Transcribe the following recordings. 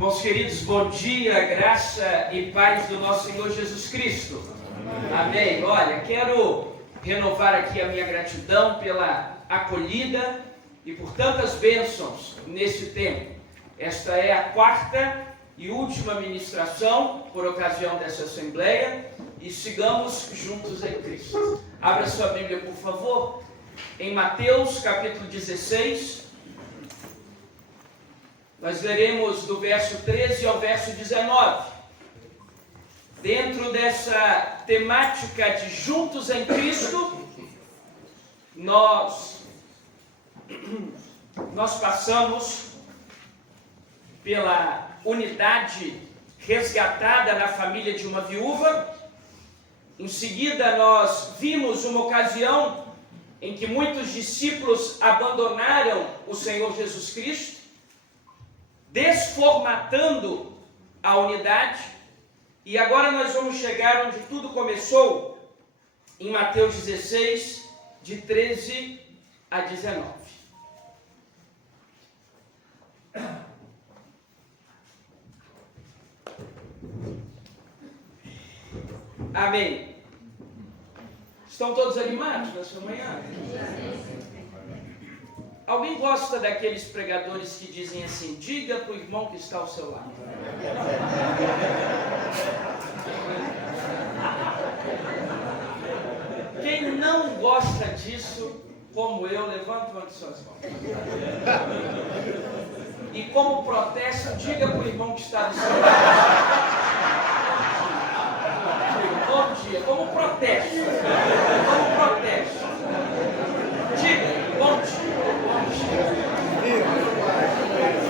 Meus queridos, bom dia, graça e paz do nosso Senhor Jesus Cristo. Amém. Olha, quero renovar aqui a minha gratidão pela acolhida e por tantas bênçãos nesse tempo. Esta é a quarta e última ministração por ocasião dessa Assembleia e sigamos juntos em Cristo. Abra sua Bíblia, por favor, em Mateus capítulo 16. Nós leremos do verso 13 ao verso 19. Dentro dessa temática de juntos em Cristo, nós passamos pela unidade resgatada na família de uma viúva. Em seguida, nós vimos uma ocasião em que muitos discípulos abandonaram o Senhor Jesus Cristo, desformatando a unidade. E agora nós vamos chegar onde tudo começou, em Mateus 16, de 13 a 19. Amém. Estão todos animados nessa manhã? Alguém gosta daqueles pregadores que dizem assim: diga para o irmão que está ao seu lado? Quem não gosta disso, como eu, levanta uma de suas mãos. E como protesto, diga para o irmão que está do seu lado. Bom dia, como protesto. Como protesto. Diga, bom dia.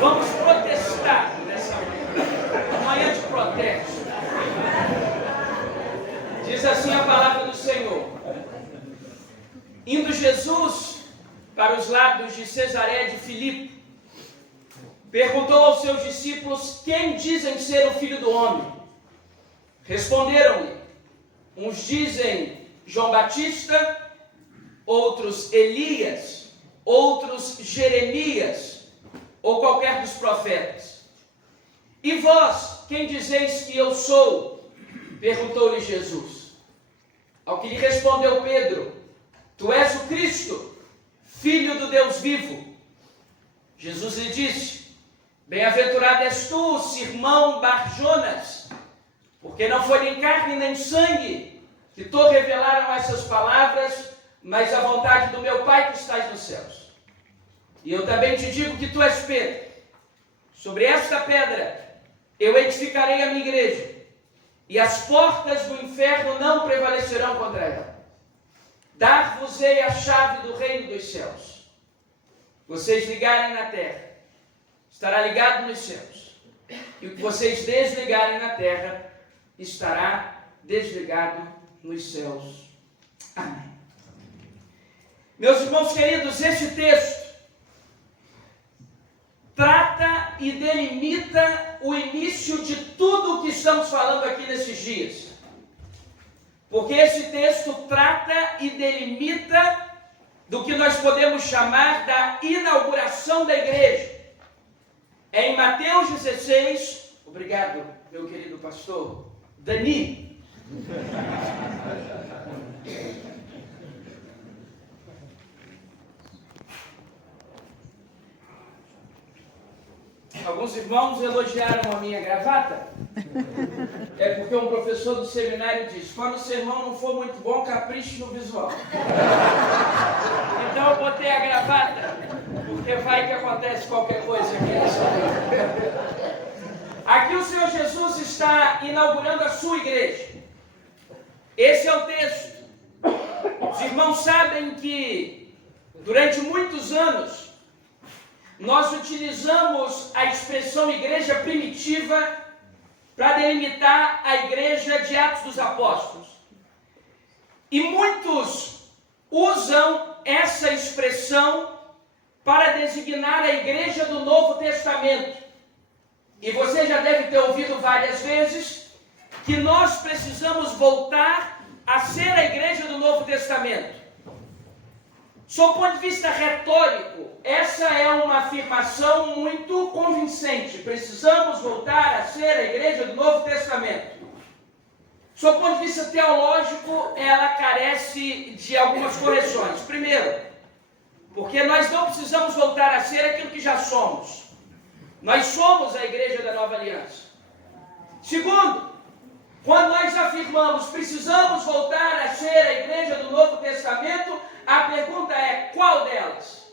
Vamos protestar nessa manhã de protesto. Diz assim a palavra do Senhor: indo Jesus para os lados de Cesareia de Filipe, perguntou aos seus discípulos: quem dizem ser o Filho do Homem? Responderam-lhe: uns dizem João Batista, outros Elias, outros Jeremias, ou qualquer dos profetas. E vós, quem dizeis que eu sou? Perguntou-lhe Jesus. Ao que lhe respondeu Pedro: tu és o Cristo, Filho do Deus vivo. Jesus lhe disse: bem-aventurado és tu, Simão Bar-Jonas, porque não foi nem carne nem sangue que te revelaram essas palavras, mas a vontade do meu Pai que estás nos céus. E eu também te digo que tu és Pedro. Sobre esta pedra eu edificarei a minha igreja, e as portas do inferno não prevalecerão contra ela. Dar-vos-ei a chave do reino dos céus. Vocês ligarem na terra, estará ligado nos céus. E o que vocês desligarem na terra, estará desligado nos céus. Amém. Meus irmãos queridos, este texto trata e delimita o início de tudo o que estamos falando aqui nesses dias. Porque esse texto trata e delimita do que nós podemos chamar da inauguração da igreja. É em Mateus 16, obrigado, meu querido pastor Dani. Alguns irmãos elogiaram a minha gravata. É porque um professor do seminário disse: quando o sermão não for muito bom, capriche no visual. Então eu botei a gravata, porque vai que acontece qualquer coisa aqui. Aqui o Senhor Jesus está inaugurando a sua igreja. Esse é o texto. Os irmãos sabem que durante muitos anos nós utilizamos a expressão igreja primitiva para delimitar a igreja de Atos dos Apóstolos. E muitos usam essa expressão para designar a igreja do Novo Testamento. E você já deve ter ouvido várias vezes que nós precisamos voltar a ser a igreja do Novo Testamento. Sob o ponto de vista retórico, essa é uma afirmação muito convincente. Precisamos voltar a ser a igreja do Novo Testamento. Sob o ponto de vista teológico, ela carece de algumas correções. Primeiro, porque nós não precisamos voltar a ser aquilo que já somos. Nós somos a igreja da Nova Aliança. Segundo, quando nós afirmamos precisamos voltar a ser a igreja do Novo Testamento, a pergunta é: qual delas?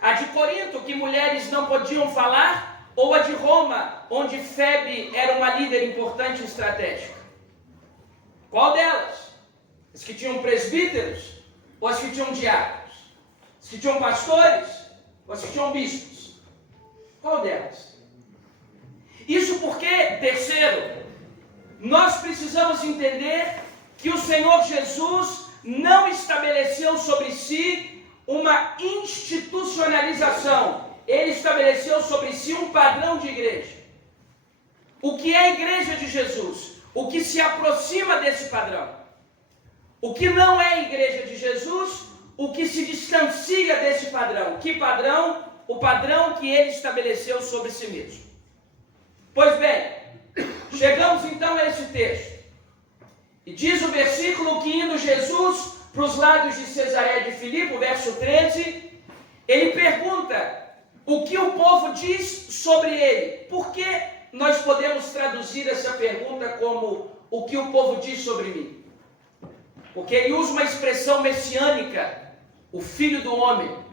A de Corinto, que mulheres não podiam falar, ou a de Roma, onde Febe era uma líder importante e estratégica? Qual delas? As que tinham presbíteros ou as que tinham diáconos? As que tinham pastores ou as que tinham bispos? Qual delas? Isso porque, terceiro, nós precisamos entender que o Senhor Jesus não estabeleceu sobre si uma institucionalização. Ele estabeleceu sobre si um padrão de igreja. O que é a igreja de Jesus? O que se aproxima desse padrão? O que não é a igreja de Jesus? O que se distancia desse padrão? Que padrão? O padrão que ele estabeleceu sobre si mesmo. Pois bem, chegamos então a esse texto. E diz o versículo que indo Jesus para os lados de Cesareia de Filipe, verso 13, ele pergunta o que o povo diz sobre ele. Por que nós podemos traduzir essa pergunta como o que o povo diz sobre mim? Porque ele usa uma expressão messiânica, o Filho do Homem,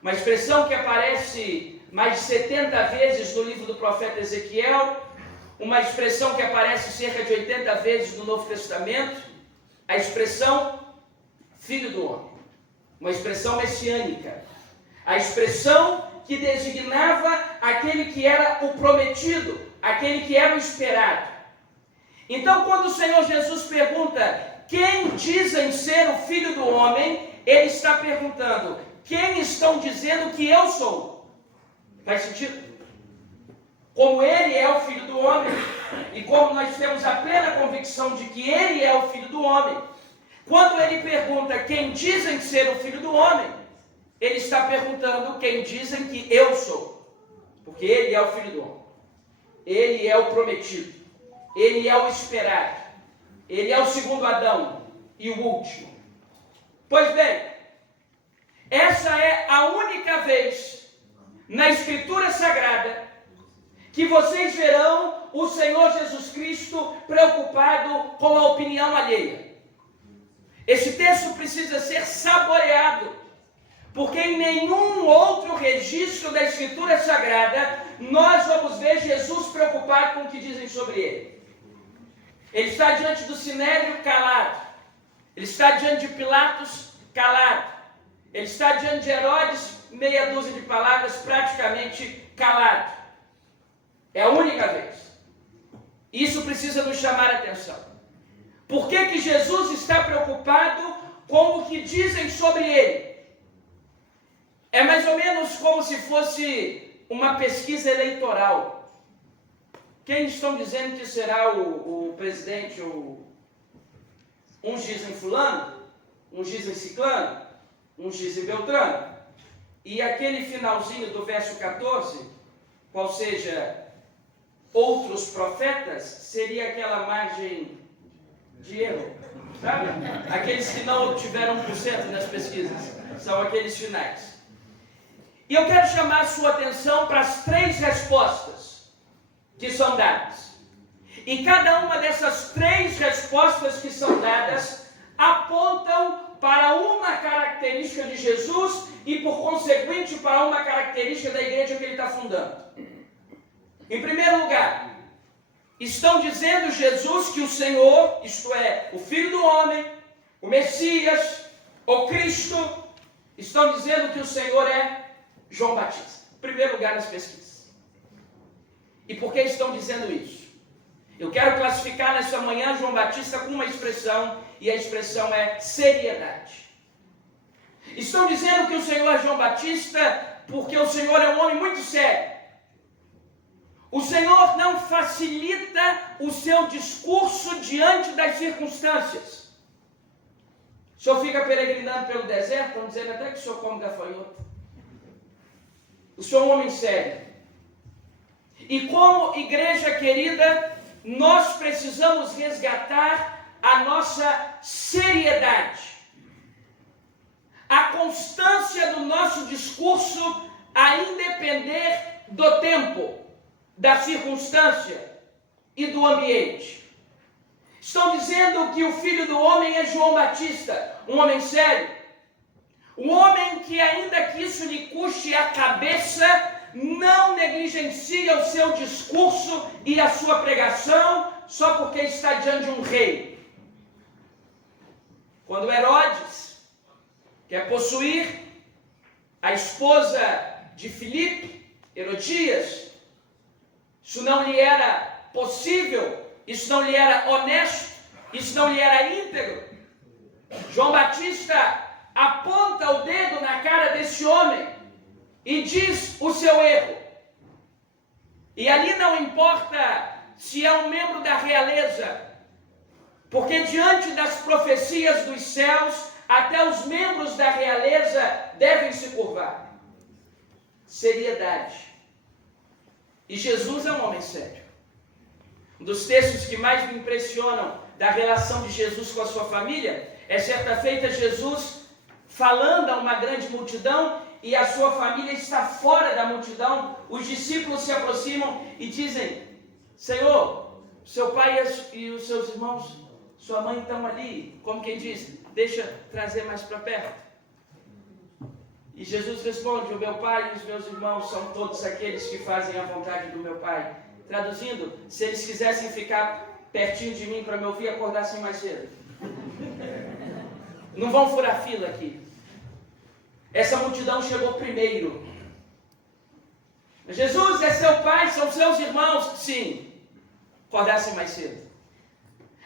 uma expressão que aparece mais de 70 vezes no livro do profeta Ezequiel, uma expressão que aparece cerca de 80 vezes no Novo Testamento, a expressão Filho do Homem, uma expressão messiânica, a expressão que designava aquele que era o prometido, aquele que era o esperado. Então, quando o Senhor Jesus pergunta quem dizem ser o Filho do Homem, ele está perguntando: quem estão dizendo que eu sou? Faz sentido? Como ele é o Filho do Homem, e como nós temos a plena convicção de que ele é o Filho do Homem, quando ele pergunta quem dizem ser o Filho do Homem, ele está perguntando quem dizem que eu sou. Porque ele é o Filho do Homem. Ele é o prometido. Ele é o esperado. Ele é o segundo Adão e o último. Pois bem, essa é a única vez na Escritura Sagrada que vocês verão o Senhor Jesus Cristo preocupado com a opinião alheia. Esse texto precisa ser saboreado, porque em nenhum outro registro da Escritura Sagrada nós vamos ver Jesus preocupado com o que dizem sobre ele. Ele está diante do Sinédrio calado. Ele está diante de Pilatos calado. Ele está diante de Herodes, meia dúzia de palavras, praticamente calado. É a única vez. Isso precisa nos chamar a atenção. Por que Jesus está preocupado com o que dizem sobre ele? É mais ou menos como se fosse uma pesquisa eleitoral. Quem estão dizendo que será o presidente? Uns dizem fulano, uns dizem ciclano, uns dizem beltrano. E aquele finalzinho do verso 14, qual seja outros profetas, seria aquela margem de erro, sabe? Aqueles que não obtiveram 1% nas pesquisas, são aqueles finais. E eu quero chamar a sua atenção para as 3 respostas que são dadas. E cada uma dessas 3 respostas que são dadas apontam para uma característica de Jesus e, por conseguinte, para uma característica da igreja que ele está fundando. Em primeiro lugar, estão dizendo Jesus que o Senhor, isto é, o Filho do Homem, o Messias, o Cristo, estão dizendo que o Senhor é João Batista. Em primeiro lugar nas pesquisas. E por que estão dizendo isso? Eu quero classificar nessa manhã João Batista com uma expressão, e a expressão é seriedade. Estão dizendo que o Senhor é João Batista porque o Senhor é um homem muito sério. O Senhor não facilita o seu discurso diante das circunstâncias. senhor fica peregrinando pelo deserto, estão dizendo até que o senhor come gafanhoto. O senhor é um homem sério. E como igreja querida, nós precisamos resgatar a nossa seriedade. A constância do nosso discurso a independer do tempo, da circunstância e do ambiente. Estão dizendo que o filho do homem é João Batista, um homem sério. Um homem que, ainda que isso lhe custe a cabeça, não negligencia o seu discurso e a sua pregação só porque está diante de um rei. Quando Herodes quer possuir a esposa de Filipe, Herodias, isso não lhe era possível, isso não lhe era honesto, isso não lhe era íntegro. João Batista aponta o dedo na cara desse homem e diz o seu erro. E ali não importa se é um membro da realeza, porque diante das profecias dos céus, até os membros da realeza devem se curvar. Seriedade. E Jesus é um homem sério. Um dos textos que mais me impressionam da relação de Jesus com a sua família é certa feita Jesus falando a uma grande multidão e a sua família está fora da multidão. Os discípulos se aproximam e dizem: Senhor, seu pai e os seus irmãos, sua mãe estão ali. Como quem diz, deixa trazer mais para perto. E Jesus responde: o meu pai e os meus irmãos são todos aqueles que fazem a vontade do meu pai. Traduzindo, se eles quisessem ficar pertinho de mim para me ouvir, acordassem mais cedo. Não vão furar fila aqui. Essa multidão chegou primeiro. Jesus é seu pai, são seus irmãos. Sim, acordassem mais cedo.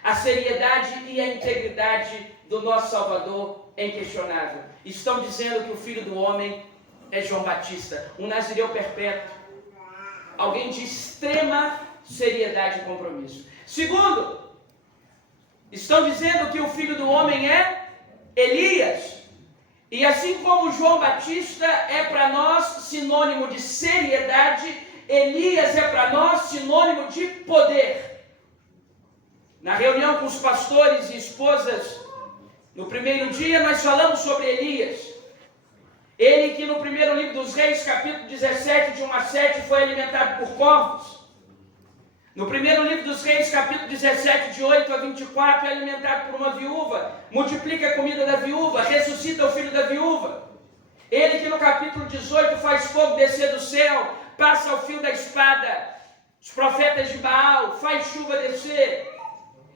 A seriedade e a integridade do nosso Salvador é inquestionável. Estão dizendo que o Filho do Homem é João Batista, um nazireu perpétuo, alguém de extrema seriedade e compromisso. Segundo, estão dizendo que o Filho do Homem é Elias. E assim como João Batista é para nós sinônimo de seriedade, Elias é para nós sinônimo de poder. Na reunião com os pastores e esposas, no primeiro dia nós falamos sobre Elias. Ele que no primeiro livro dos Reis, capítulo 17, de 1 a 7, foi alimentado por corvos. No primeiro livro dos Reis, capítulo 17, de 8 a 24, é alimentado por uma viúva, multiplica a comida da viúva, ressuscita o filho da viúva. Ele que no capítulo 18 faz fogo descer do céu, passa o fio da espada, os profetas de Baal, faz chuva descer.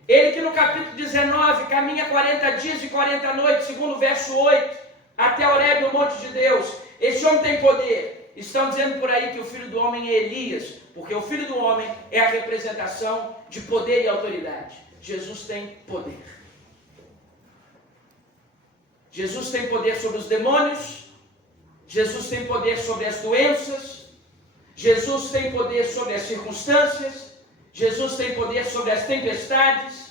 Ele que no capítulo 19 caminha 40 dias e 40 noites, segundo o verso 8, até Horebe, o monte de Deus. Esse homem tem poder. Estão dizendo por aí que o Filho do Homem é Elias, porque o Filho do Homem é a representação de poder e autoridade. Jesus tem poder. Jesus tem poder sobre os demônios. Jesus tem poder sobre as doenças. Jesus tem poder sobre as circunstâncias. Jesus tem poder sobre as tempestades.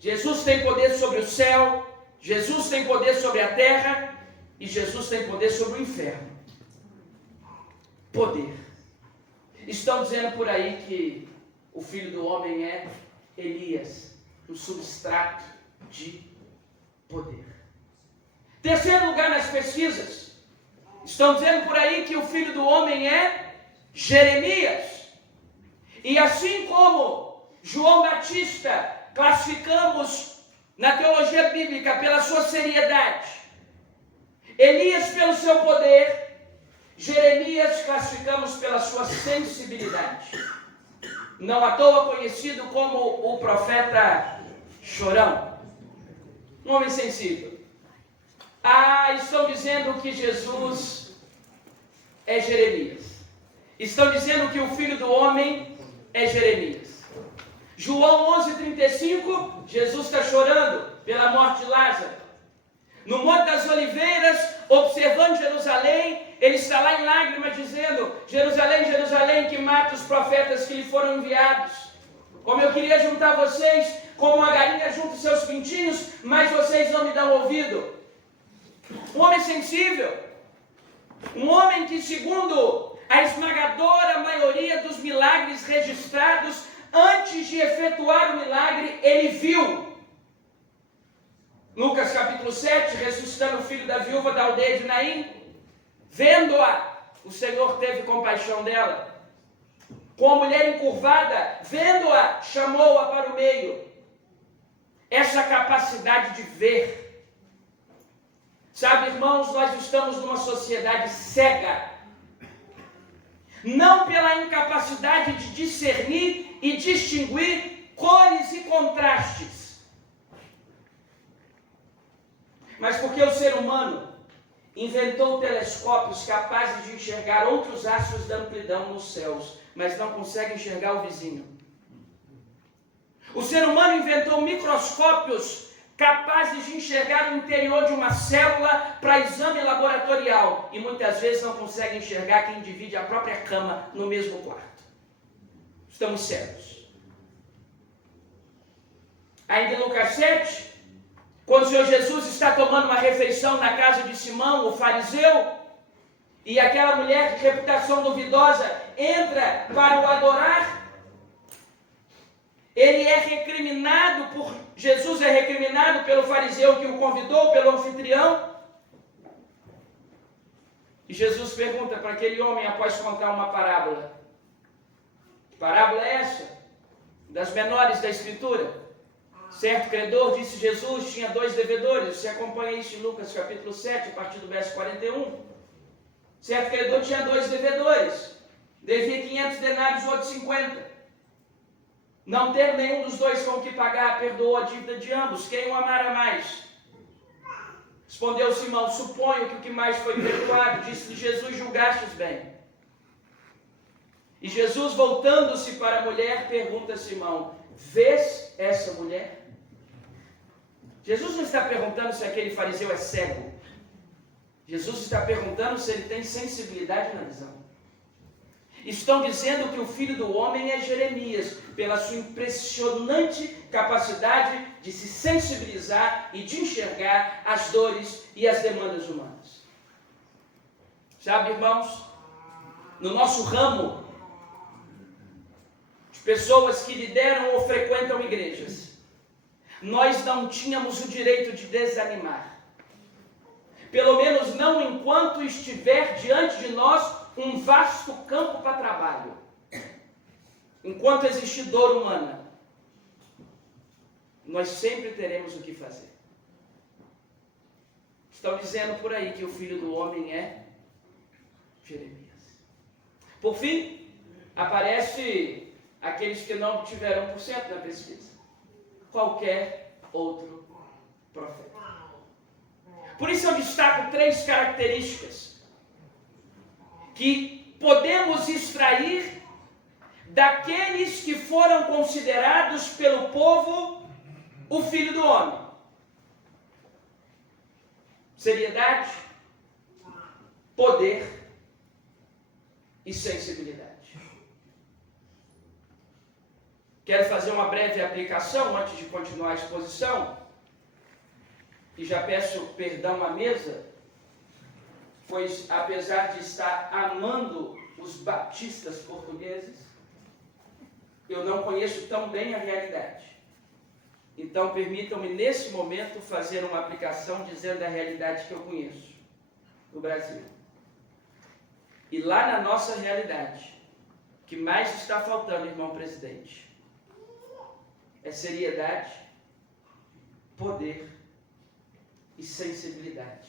Jesus tem poder sobre o céu. Jesus tem poder sobre a terra. E Jesus tem poder sobre o inferno. Poder. Estão dizendo por aí que o Filho do Homem é Elias, um substrato de poder. Terceiro lugar nas pesquisas, estão dizendo por aí que o Filho do Homem é Jeremias. E assim como João Batista classificamos na teologia bíblica pela sua seriedade, Elias pelo seu poder, Jeremias classificamos pela sua sensibilidade. Não à toa conhecido como o profeta chorão. Um homem sensível. Estão dizendo que Jesus é Jeremias. Estão dizendo que o Filho do Homem é Jeremias. João 11:35, Jesus está chorando pela morte de Lázaro. No Monte das Oliveiras, observando Jerusalém, ele está lá em lágrimas dizendo: Jerusalém, Jerusalém, que mata os profetas que lhe foram enviados. Como eu queria juntar vocês, como uma galinha junta os seus pintinhos, mas vocês não me dão ouvido. Um homem sensível, um homem que, segundo a esmagadora maioria dos milagres registrados, antes de efetuar o milagre, ele viu. Lucas capítulo 7, ressuscitando o filho da viúva da aldeia de Naim, vendo-a, o Senhor teve compaixão dela. Com a mulher encurvada, vendo-a, chamou-a para o meio. Essa capacidade de ver. Sabe, irmãos, nós estamos numa sociedade cega. Não pela incapacidade de discernir e distinguir cores e contrastes, mas porque o ser humano inventou telescópios capazes de enxergar outros astros da amplidão nos céus, mas não consegue enxergar o vizinho. O ser humano inventou microscópios capazes de enxergar o interior de uma célula para exame laboratorial, e muitas vezes não consegue enxergar quem divide a própria cama no mesmo quarto. Estamos cegos. Ainda em Lucas 7, quando o Senhor Jesus está tomando uma refeição na casa de Simão, o fariseu, e aquela mulher de reputação duvidosa entra para o adorar, ele é recriminado Jesus é recriminado pelo fariseu que o convidou, pelo anfitrião. E Jesus pergunta para aquele homem após contar uma parábola. Que parábola é essa? Das menores da Escritura. Certo credor, disse Jesus, tinha 2 devedores. Você acompanha isso em Lucas capítulo 7, a partir do verso 41. Certo credor tinha 2 devedores. Devia 500 denários, o outro 50. Não tendo nenhum dos dois com o que pagar, perdoou a dívida de ambos. Quem o amara mais? Respondeu Simão, suponho que o que mais foi perdoado. Disse-lhe Jesus, julgastes bem. E Jesus, voltando-se para a mulher, pergunta a Simão, vês essa mulher? Jesus não está perguntando se aquele fariseu é cego. Jesus está perguntando se ele tem sensibilidade na visão. Estão dizendo que o filho do homem é Jeremias, pela sua impressionante capacidade de se sensibilizar e de enxergar as dores e as demandas humanas. Sabe, irmãos, no nosso ramo de pessoas que lideram ou frequentam igrejas, nós não tínhamos o direito de desanimar. Pelo menos não enquanto estiver diante de nós um vasto campo para trabalho. Enquanto existir dor humana, nós sempre teremos o que fazer. Estão dizendo por aí que o filho do homem é Jeremias. Por fim, aparece aqueles que não tiveram 1% na pesquisa. Qualquer outro profeta. Por isso eu destaco 3 características que podemos extrair daqueles que foram considerados pelo povo o Filho do Homem. Seriedade, poder e sensibilidade. Quero fazer uma breve aplicação antes de continuar a exposição. E já peço perdão à mesa, pois apesar de estar amando os batistas portugueses, eu não conheço tão bem a realidade. Então permitam-me nesse momento fazer uma aplicação dizendo a realidade que eu conheço do Brasil. E lá na nossa realidade, o que mais está faltando, irmão presidente, é seriedade, poder e sensibilidade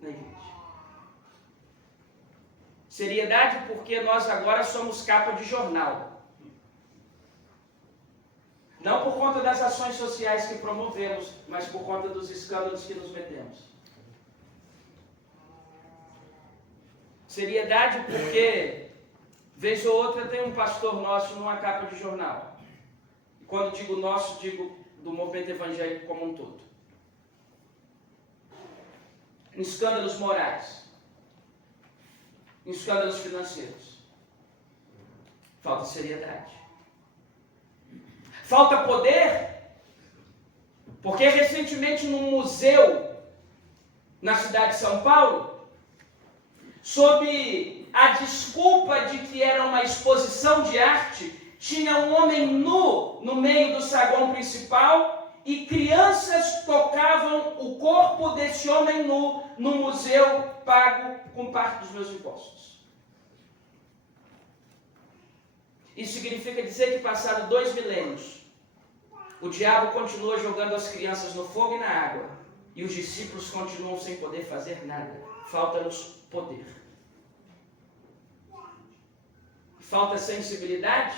na igreja. Seriedade porque nós agora somos capa de jornal. Não por conta das ações sociais que promovemos, mas por conta dos escândalos que nos metemos. Seriedade porque, vez ou outra, tem um pastor nosso numa capa de jornal. E quando digo nosso, digo do movimento evangélico como um todo. Em escândalos morais, em escândalos financeiros. Falta seriedade. Falta poder, porque recentemente num museu na cidade de São Paulo, sob a desculpa de que era uma exposição de arte, tinha um homem nu no meio do saguão principal e crianças tocavam o corpo desse homem nu no museu pago com parte dos meus impostos. Isso significa dizer que passaram 2 milênios, o diabo continua jogando as crianças no fogo e na água, e os discípulos continuam sem poder fazer nada. Falta-nos poder. Falta sensibilidade,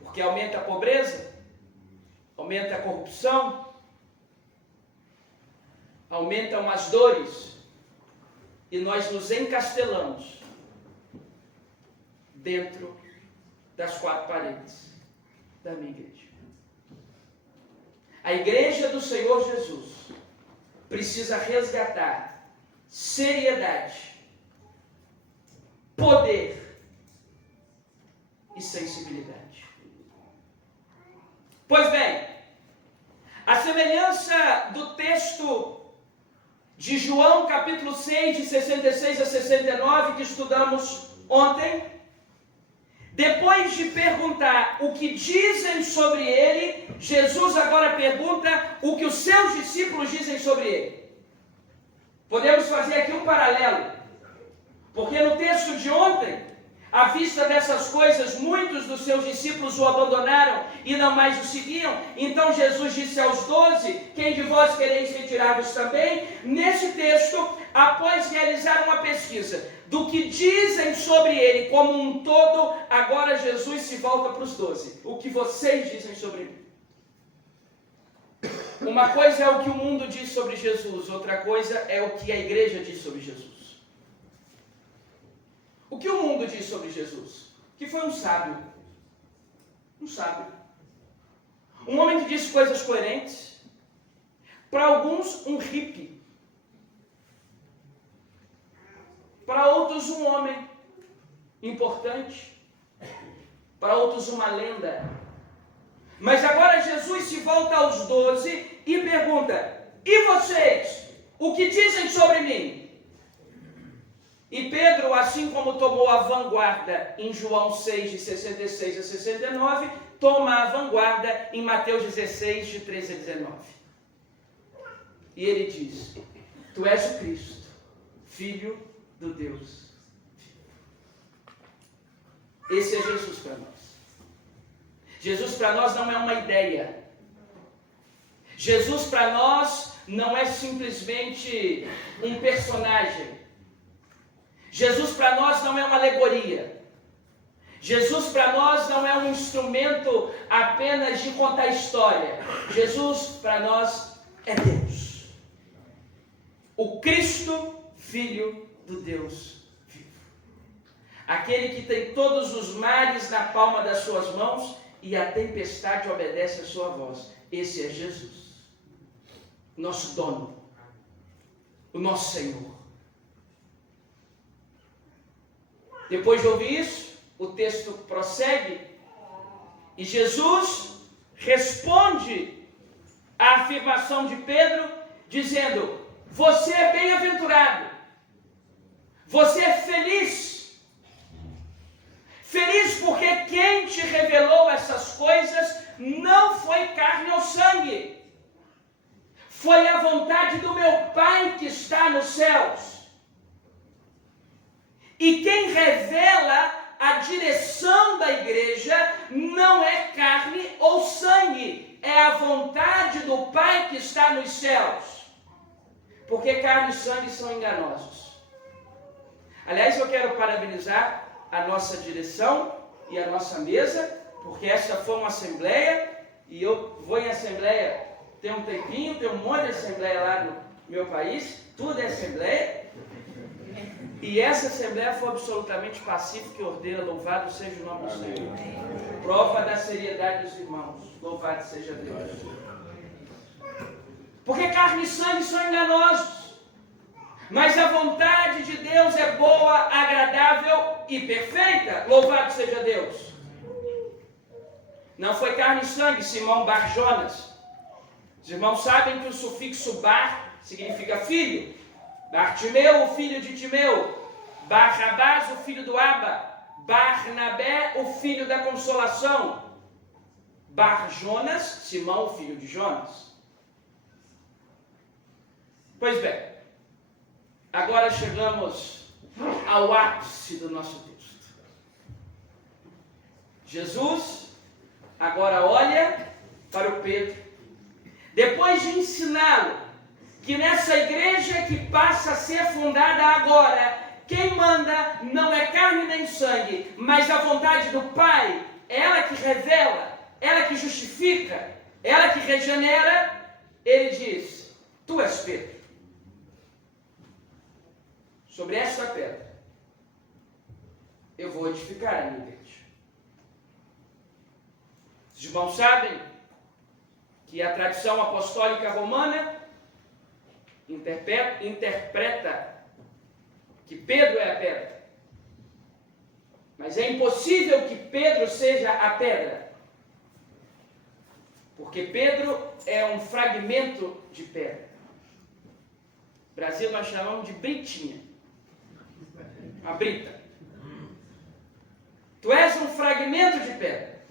porque aumenta a pobreza, aumenta a corrupção, aumentam as dores, e nós nos encastelamos dentro das 4 paredes da minha igreja. A igreja do Senhor Jesus precisa resgatar seriedade, poder e sensibilidade. Pois bem, a semelhança do texto de João capítulo 6, de 66 a 69, que estudamos ontem, depois de perguntar o que dizem sobre ele, Jesus agora pergunta o que os seus discípulos dizem sobre ele. Podemos fazer aqui um paralelo, porque no texto de ontem, à vista dessas coisas, muitos dos seus discípulos o abandonaram e não mais o seguiam. Então Jesus disse aos 12, quem de vós quereis retirar-vos também? Nesse texto, após realizar uma pesquisa do que dizem sobre ele como um todo, agora Jesus se volta para os 12. O que vocês dizem sobre mim? Uma coisa é o que o mundo diz sobre Jesus, outra coisa é o que a igreja diz sobre Jesus. O que o mundo diz sobre Jesus? Que foi um sábio. Um sábio. Um homem que disse coisas coerentes. Para alguns, um hippie. Para outros, um homem importante. Para outros, uma lenda. Mas agora Jesus se volta aos 12 e pergunta: e vocês? O que dizem sobre mim? E Pedro, assim como tomou a vanguarda em João 6, de 66 a 69, toma a vanguarda em Mateus 16, de 13 a 19. E ele diz: tu és o Cristo, Filho do Deus. Esse é Jesus para nós. Jesus para nós não é uma ideia. Jesus para nós não é simplesmente um personagem. Jesus para nós não é uma alegoria. Jesus para nós não é um instrumento apenas de contar história. Jesus para nós é Deus. O Cristo, Filho do Deus vivo. Aquele que tem todos os mares na palma das suas mãos e a tempestade obedece à sua voz. Esse é Jesus. Nosso dono. O nosso Senhor. Depois de ouvir isso, o texto prossegue e Jesus responde à afirmação de Pedro, dizendo: você é bem-aventurado, você é feliz. Feliz porque quem te revelou essas coisas não foi carne ou sangue, foi a vontade do meu Pai que está nos céus. E quem revela a direção da igreja não é carne ou sangue, é a vontade do Pai que está nos céus. Porque carne e sangue são enganosos. Aliás, eu quero parabenizar a nossa direção e a nossa mesa, porque esta foi uma assembleia, e eu vou em assembleia tem um tempinho, tem um monte de assembleia lá no meu país, tudo é assembleia. E essa assembleia foi absolutamente pacífica e ordeira. Louvado seja o nome do Senhor. Prova da seriedade dos irmãos. Louvado seja Deus. Porque carne e sangue são enganosos. Mas a vontade de Deus é boa, agradável e perfeita. Louvado seja Deus. Não foi carne e sangue, Simão Bar-Jonas. Os irmãos sabem que o sufixo Bar significa filho. Bartimeu, o filho de Timeu. Barrabás, o filho do Aba. Barnabé, o filho da consolação. Bar-Jonas, Simão, o filho de Jonas. Pois bem, agora chegamos ao ápice do nosso texto. Jesus agora olha para o Pedro, depois de ensiná-lo que nessa igreja que passa a ser fundada agora, quem manda não é carne nem sangue, mas a vontade do Pai, ela que revela, ela que justifica, ela que regenera. Ele diz: tu és Pedro. Sobre esta pedra eu vou edificar a minha igreja. Os irmãos sabem que a tradição apostólica romana interpreta que Pedro é a pedra. Mas é impossível que Pedro seja a pedra, porque Pedro é um fragmento de pedra. No Brasil nós chamamos de britinha, a brita. Tu és um fragmento de pedra,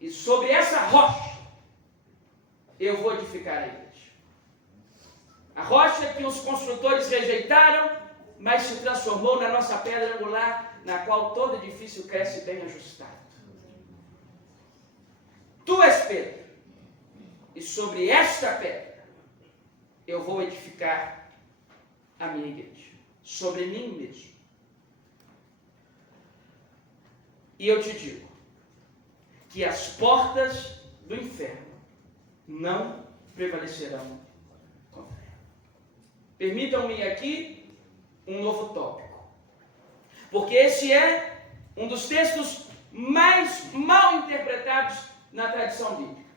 e sobre essa rocha eu vou edificar a igreja. A rocha que os construtores rejeitaram, mas se transformou na nossa pedra angular, na qual todo edifício cresce bem ajustado. Tu és Pedro, e sobre esta pedra eu vou edificar a minha igreja, sobre mim mesmo. E eu te digo que as portas do inferno não prevalecerão contra ela. Permitam-me aqui um novo tópico, porque esse é um dos textos mais mal interpretados na tradição bíblica.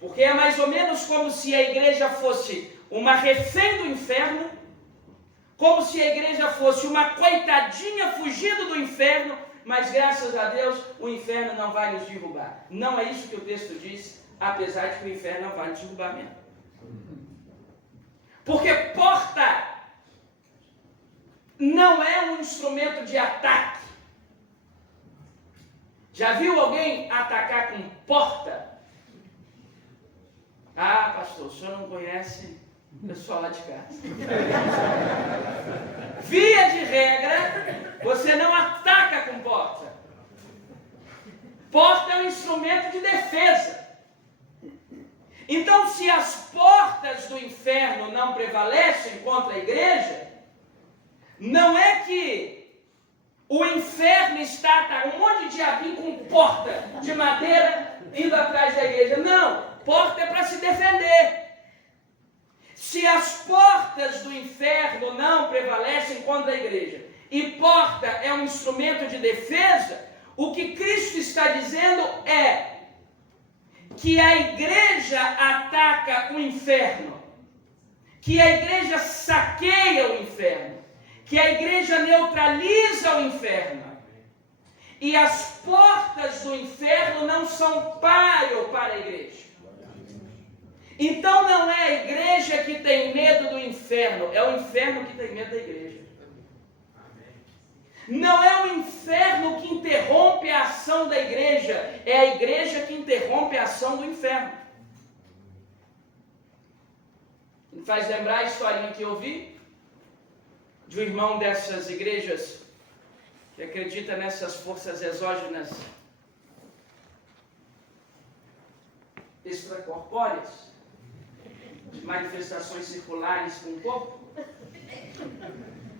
Porque é mais ou menos como se a igreja fosse uma refém do inferno, como se a igreja fosse uma coitadinha fugindo do inferno, mas graças a Deus o inferno não vai nos derrubar. Não é isso que o texto diz, apesar de que o inferno não vai nos derrubar mesmo. Porque porta não é um instrumento de ataque. Já viu alguém atacar com porta? Ah, pastor, o senhor não conhece o pessoal lá de casa. Via de regra, você não ataca com porta. Porta é um instrumento de defesa. Então, se as portas do inferno não prevalecem contra a igreja, não é que o inferno está um monte de diabinho com porta de madeira indo atrás da igreja. Não, porta é para se defender. Se as portas do inferno não prevalecem contra a igreja, e porta é um instrumento de defesa, o que Cristo está dizendo é que a igreja ataca o inferno, que a igreja saqueia o inferno, que a igreja neutraliza o inferno. E as portas do inferno não são páreo para a igreja. Então não é a igreja que tem medo do inferno, é o inferno que tem medo da igreja. Não é o inferno que interrompe a ação da igreja, é a igreja que interrompe a ação do inferno. Me faz lembrar a historinha que eu ouvi de um irmão dessas igrejas que acredita nessas forças exógenas extracorpóreas, de manifestações circulares com o corpo,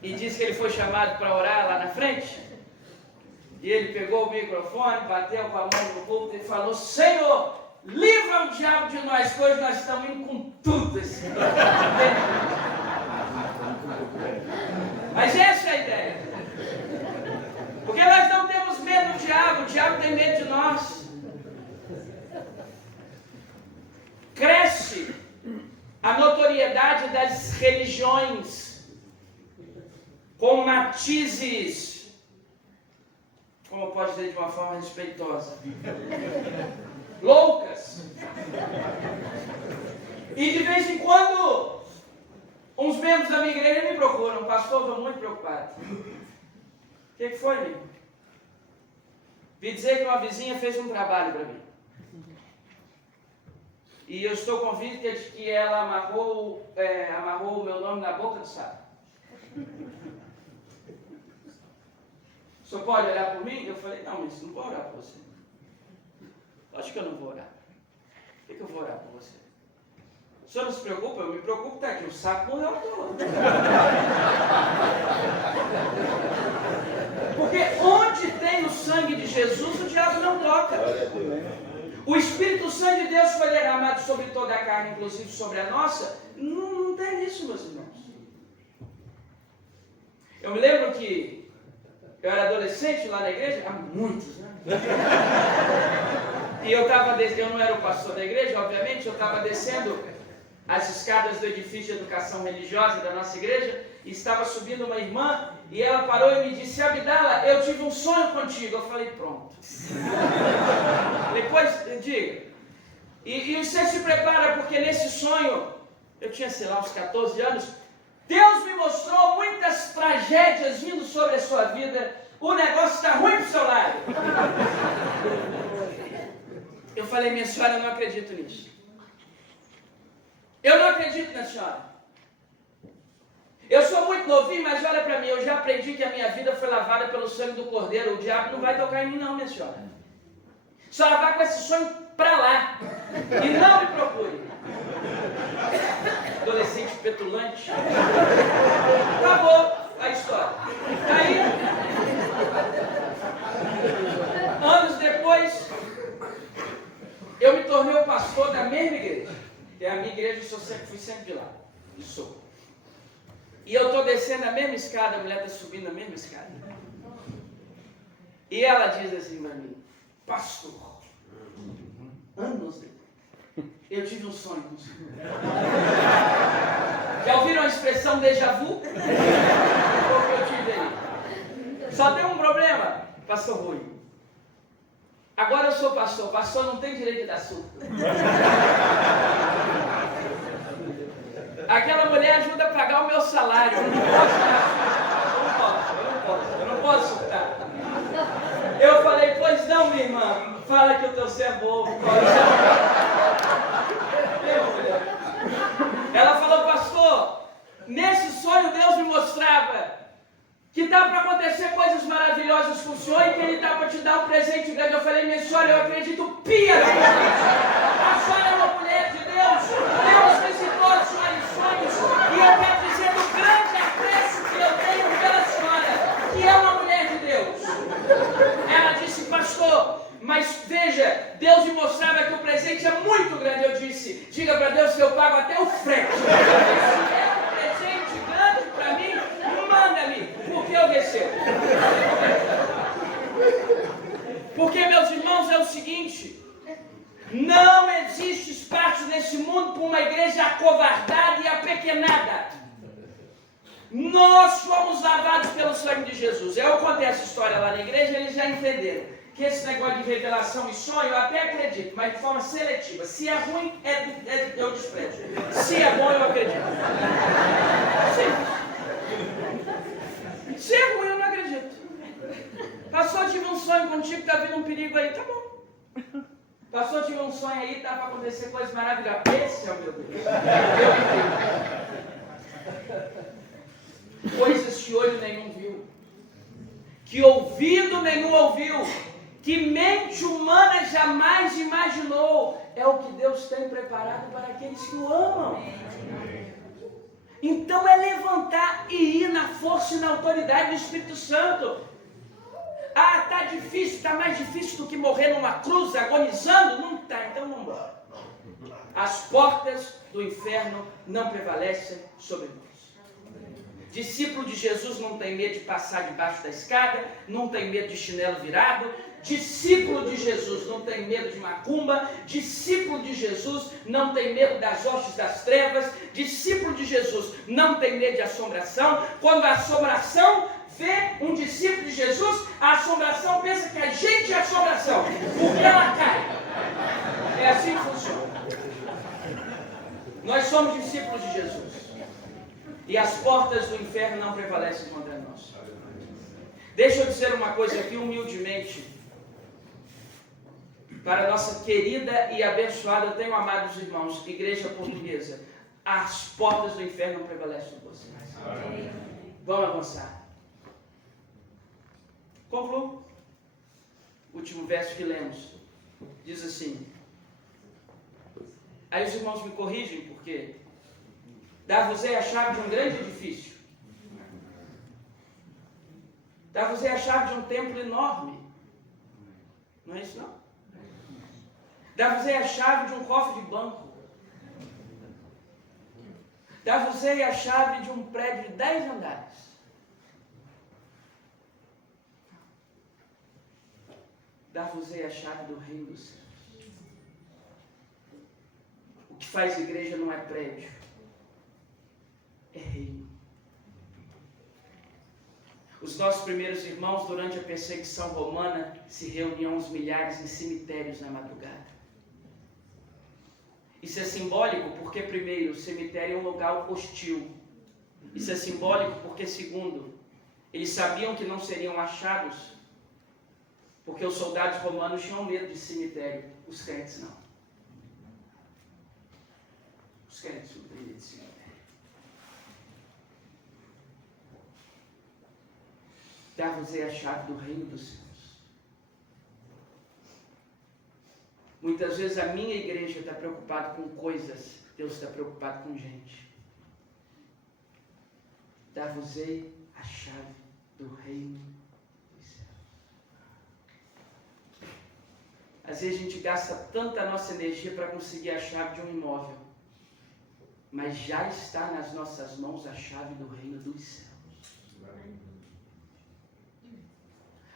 e diz que ele foi chamado para orar lá na frente, e ele pegou o microfone, bateu com a mão no púlpito e falou: Senhor, livra o diabo de nós, que hoje nós estamos indo com tudo esse Mas essa é a ideia, porque nós não temos medo do diabo, o diabo tem medo de nós. Cresce a notoriedade das religiões com matizes como eu posso dizer de uma forma respeitosa, loucas. E de vez em quando, uns membros da minha igreja me procuram, pastor, estou muito preocupado. O que foi, amigo? Vi dizer que uma vizinha fez um trabalho para mim. E eu estou convicta de que ela amarrou o meu nome na boca do sapo. O senhor pode orar por mim? Eu falei, não, mas não vou orar por você. Acho que eu não vou orar. Por que eu vou orar por você? O senhor não se preocupa? Eu me preocupo, tá aqui, o sapo morreu à toa. Porque onde tem o sangue de Jesus, o diabo não toca. O Espírito Santo de Deus foi derramado sobre toda a carne, inclusive sobre a nossa. Não tem isso, meus irmãos. Eu me lembro que eu era adolescente lá na igreja, há muitos, né? E eu não era o pastor da igreja, obviamente, eu estava descendo as escadas do edifício de educação religiosa da nossa igreja, e estava subindo uma irmã, e ela parou e me disse, Abdala, eu tive um sonho contigo. Eu falei, pronto. Depois, diga. E você se prepara, porque nesse sonho, eu tinha, sei lá, uns 14 anos, Deus me mostrou muitas tragédias vindo sobre a sua vida. O negócio está ruim para o seu lado. Eu falei, minha senhora, eu não acredito nisso. Eu não acredito na senhora. Eu sou muito novinho, mas olha para mim, eu já aprendi que a minha vida foi lavada pelo sangue do Cordeiro. O diabo não vai tocar em mim não, minha senhora. Só ela vai com esse sonho para lá. E não me procure. Adolescente petulante. Acabou a história. Aí, anos depois, eu me tornei o pastor da mesma igreja. Que é a minha igreja, fui sempre de lá. E sou. E eu estou descendo a mesma escada, a mulher está subindo a mesma escada. E ela diz assim para mim, pastor, anos depois, eu tive um sonho com o senhor. Já ouviram a expressão déjà vu? O que eu tive aí? Só tem um problema, pastor Rui. Agora eu sou pastor, pastor não tem direito de dar surto. Aquela mulher ajuda a pagar o meu salário. Eu não posso surtar. Eu falei, pois não, minha irmã, fala que o teu servo ouve. Ela falou, pastor, nesse sonho Deus me mostrava que está para acontecer coisas maravilhosas com o senhor e que ele está para te dar um presente grande. Eu falei, minha senhora, eu acredito piamente. A senhora é uma mulher de Deus. Deus visitou a senhora em sonhos. E eu quero dizer do grande apreço que eu tenho pela senhora, que é uma mulher de Deus. Ela disse, pastor, mas veja, Deus me mostrava que o presente é muito grande. Eu disse, diga para Deus que eu pago até o frete. Se é um presente grande para mim, manda-me, porque eu recebo. Porque, meus irmãos, é o seguinte, não existe espaço nesse mundo para uma igreja acovardada e apequenada. Nós fomos lavados pelo sangue de Jesus. Eu contei essa história lá na igreja, eles já entenderam que esse negócio de revelação e sonho, eu até acredito, mas de forma seletiva. Se é ruim, eu desprezo. Se é bom, eu acredito. Se é ruim, eu não acredito. Pastor, tive um sonho contigo, está vindo um perigo aí, tá bom. Pastor, tive um sonho aí, está para acontecer coisas maravilhosas. Esse é o meu Deus. Coisas que olho nenhum viu, que ouvido nenhum ouviu, que mente humana jamais imaginou, é o que Deus tem preparado para aqueles que o amam. Então é levantar e ir na força e na autoridade do Espírito Santo. Ah, está difícil, está mais difícil do que morrer numa cruz agonizando? Não está, então vamos embora. As portas do inferno não prevalecem sobre nós. Discípulo de Jesus não tem medo de passar debaixo da escada, não tem medo de chinelo virado. Discípulo de Jesus não tem medo de macumba. Discípulo de Jesus não tem medo das hostes das trevas. Discípulo de Jesus não tem medo de assombração. Quando a assombração vê um discípulo de Jesus, a assombração pensa que a gente é assombração, porque ela cai. É assim que funciona. Nós somos discípulos de Jesus. E as portas do inferno não prevalecem contra nós. Deixa eu dizer uma coisa aqui humildemente. Para a nossa querida e abençoada, eu tenho amados irmãos, Igreja Portuguesa, as portas do inferno não prevalecem com vocês. Vamos avançar. Concluo. Último verso que lemos. Diz assim. Aí os irmãos me corrigem, porque dar-vos-ei a chave de um grande edifício. Dar-vos-ei a chave de um templo enorme. Não é isso não? Dar-vos-ei a chave de um cofre de banco. Dar-vos-ei a chave de um prédio de 10 andares. Dar-vos-ei a chave do reino dos céus. O que faz igreja não é prédio, é reino. Os nossos primeiros irmãos, durante a perseguição romana, se reuniam aos milhares em cemitérios na madrugada. Isso é simbólico porque, primeiro, o cemitério é um lugar hostil. Isso é simbólico porque, segundo, eles sabiam que não seriam achados, porque os soldados romanos tinham medo de cemitério, os crentes não. Os crentes não têm medo de cemitério. Dar-vos-ei a chave do reino dos céus. Muitas vezes a minha igreja está preocupada com coisas, Deus está preocupado com gente. Dar-vos-ei a chave do reino dos céus. Às vezes a gente gasta tanta nossa energia para conseguir a chave de um imóvel, mas já está nas nossas mãos a chave do reino dos céus.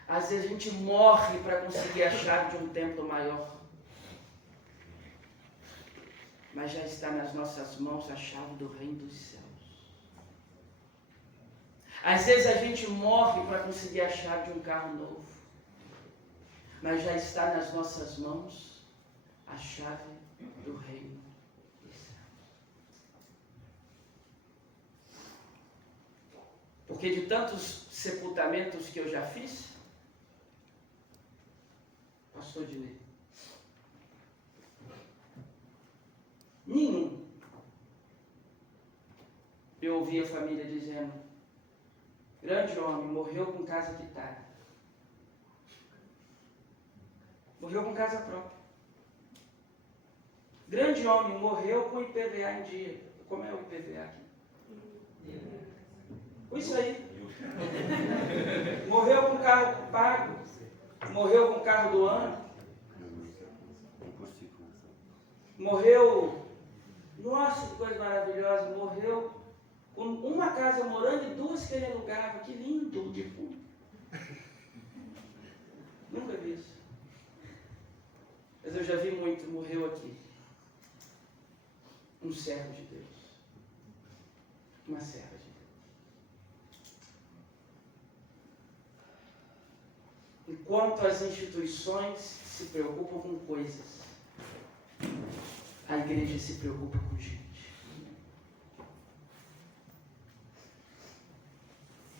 Às vezes a gente morre para conseguir a chave de um templo maior, mas já está nas nossas mãos a chave do reino dos céus. Às vezes a gente morre para conseguir a chave de um carro novo, mas já está nas nossas mãos a chave do reino dos céus. Porque de tantos sepultamentos que eu já fiz, pastor Dinei, nenhum eu ouvi a família dizendo: grande homem, morreu com casa quitada. Morreu com casa própria. Grande homem, morreu com IPVA em dia. Como é o IPVA aqui? Isso aí. Morreu com carro pago. Morreu com carro do ano. Morreu, nossa, que coisa maravilhosa, morreu com uma casa morando e 2 que ele alugava. Que lindo, tipo. Nunca vi isso. Mas eu já vi muito, morreu aqui. Um servo de Deus. Uma serva de Deus. Enquanto as instituições se preocupam com coisas, a igreja se preocupa com gente.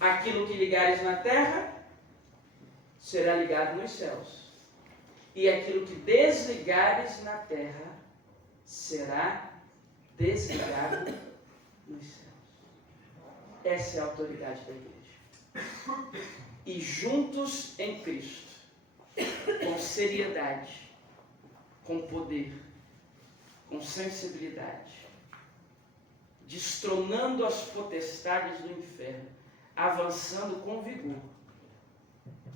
Aquilo que ligares na terra será ligado nos céus. E aquilo que desligares na terra será desligado nos céus. Essa é a autoridade da igreja. E juntos em Cristo, com seriedade, com poder, com sensibilidade, destronando as potestades do inferno, avançando com vigor,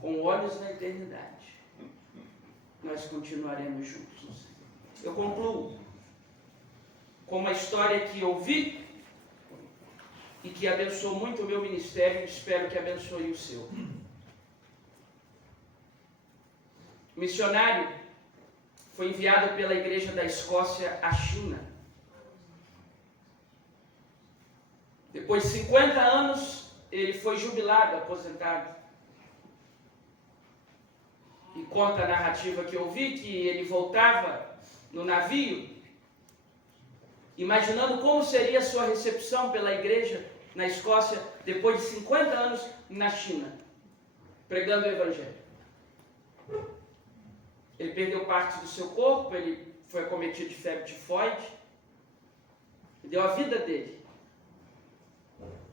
com olhos na eternidade, nós continuaremos juntos no Senhor. Eu concluo com uma história que ouvi e que abençoou muito o meu ministério e espero que abençoe o seu. O missionário foi enviado pela Igreja da Escócia à China. Depois de 50 anos, ele foi jubilado, aposentado. E conta a narrativa que eu vi, que ele voltava no navio, imaginando como seria a sua recepção pela igreja na Escócia, depois de 50 anos na China, pregando o Evangelho. Ele perdeu parte do seu corpo, ele foi acometido de febre tifoide, deu a vida dele.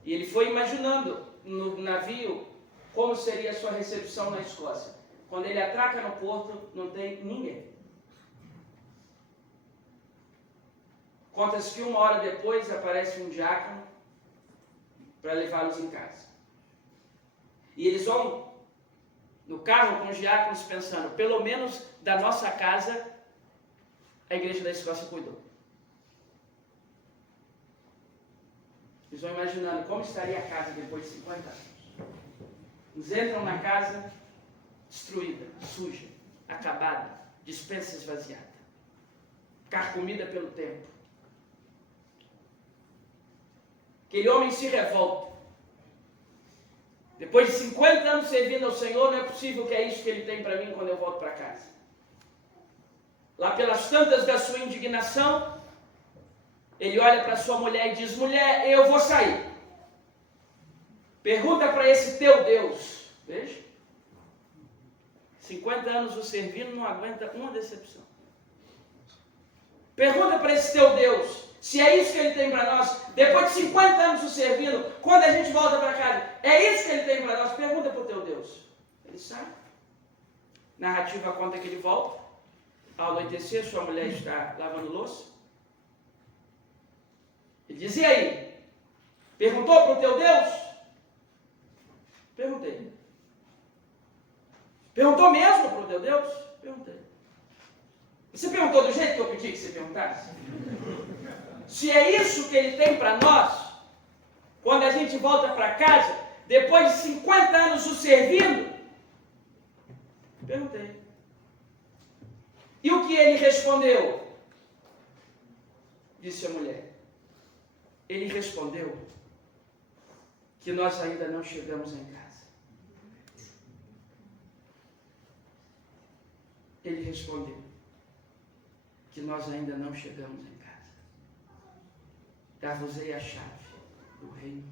E ele foi imaginando no navio como seria a sua recepção na Escócia. Quando ele atraca no porto, não tem ninguém. Conta-se que 1 hora depois aparece um diácono para levá-los em casa. E eles vão no carro com os diáconos pensando, pelo menos da nossa casa, a igreja da Escócia cuidou. Eles vão imaginando como estaria a casa depois de 50 anos. Eles entram na casa destruída, suja, acabada, despensa esvaziada, carcomida pelo tempo. Aquele homem se revolta. Depois de 50 anos servindo ao Senhor, não é possível que é isso que Ele tem para mim quando eu volto para casa. Lá pelas tantas da sua indignação, ele olha para sua mulher e diz, mulher, eu vou sair. Pergunta para esse teu Deus. Veja. 50 anos o servindo, não aguenta uma decepção. Pergunta para esse teu Deus, se é isso que Ele tem para nós, depois de 50 anos o servindo, quando a gente volta para casa, é isso que Ele tem para nós? Pergunta para o teu Deus. Ele sabe. Narrativa conta que ele volta, ao anoitecer, sua mulher está lavando louça. Ele diz, e aí? Perguntou para o teu Deus? Perguntei. Perguntou mesmo para o teu Deus? Perguntei. Você perguntou do jeito que eu pedi que você perguntasse? Se é isso que Ele tem para nós, quando a gente volta para casa, depois de 50 anos o servindo? Perguntei. E o que ele respondeu? Disse a mulher. Ele respondeu que nós ainda não chegamos em casa. Ele respondeu que nós ainda não chegamos em casa. Dar-vos-ei a chave do reino